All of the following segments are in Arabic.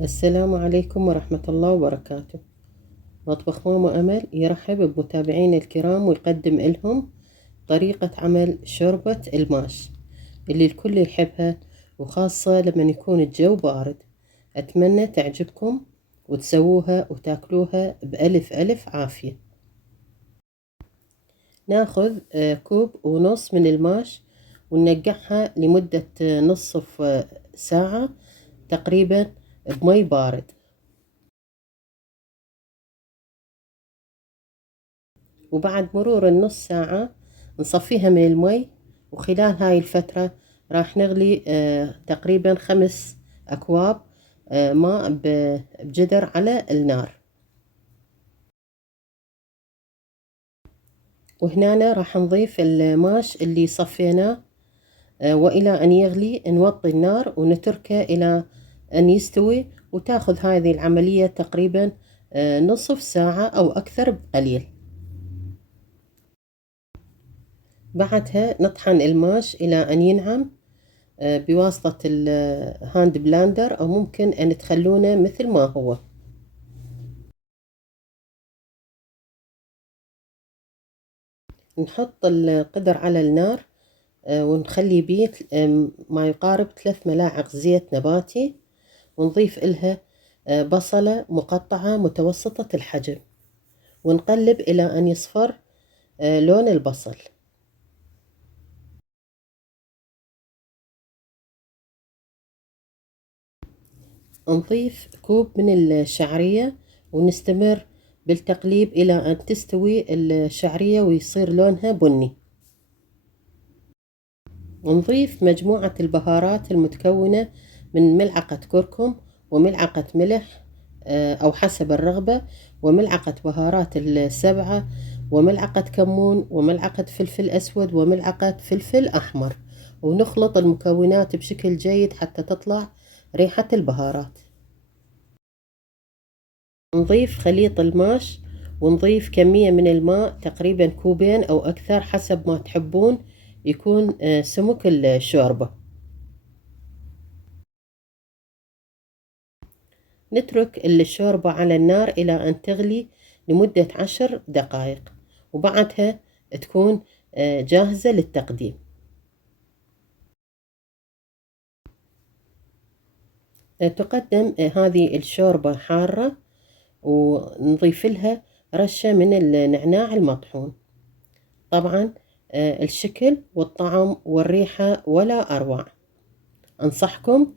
السلام عليكم ورحمة الله وبركاته. مطبخ ماما أمل يرحب بمتابعين الكرام ويقدم لهم طريقة عمل شوربة الماش اللي الكل يحبها، وخاصة لما يكون الجو بارد. أتمنى تعجبكم وتسووها وتاكلوها بألف ألف عافية. ناخذ كوب ونص من الماش وننقعها لمدة نصف ساعة تقريبا بمي بارد. وبعد مرور النص ساعة نصفيها من المي، وخلال هاي الفترة راح نغلي تقريبا 5 أكواب ماء بجدر على النار. وهنا راح نضيف الماش اللي صفيناه، وإلى أن يغلي نوطي النار ونتركه إلى أن يستوي، وتاخذ هذه العملية تقريبا نصف ساعة أو أكثر بقليل. بعدها نطحن الماش إلى أن ينعم بواسطة الهاند بلاندر، أو ممكن أن تخلونه مثل ما هو. نحط القدر على النار ونخلي بيه ما يقارب 3 ملاعق زيت نباتي، ونضيف إلها بصلة مقطعة متوسطة الحجم، ونقلب إلى أن يصفر لون البصل. نضيف كوب من الشعرية ونستمر بالتقليب إلى أن تستوي الشعرية ويصير لونها بني. نضيف مجموعة البهارات المتكونة من ملعقة كركم وملعقة ملح أو حسب الرغبة، وملعقة بهارات السبعة، وملعقة كمون، وملعقة فلفل أسود، وملعقة فلفل أحمر، ونخلط المكونات بشكل جيد حتى تطلع ريحة البهارات. نضيف خليط الماش ونضيف كمية من الماء تقريبا كوبين أو أكثر حسب ما تحبون يكون سمك الشوربة. نترك الشوربة على النار إلى أن تغلي لمدة 10 دقائق، وبعدها تكون جاهزة للتقديم. تقدم هذه الشوربة حارة، ونضيف لها رشة من النعناع المطحون. طبعا الشكل والطعم والريحة ولا أروع. أنصحكم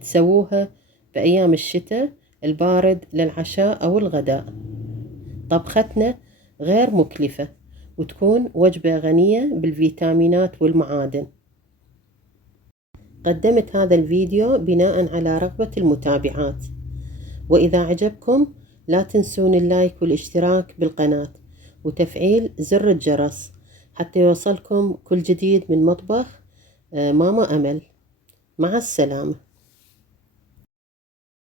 تسووها بأيام الشتاء البارد للعشاء أو الغداء. طبختنا غير مكلفة، وتكون وجبة غنية بالفيتامينات والمعادن. قدمت هذا الفيديو بناء على رغبة المتابعات، وإذا عجبكم لا تنسون اللايك والاشتراك بالقناة وتفعيل زر الجرس حتى يوصلكم كل جديد من مطبخ ماما أمل. مع السلامة.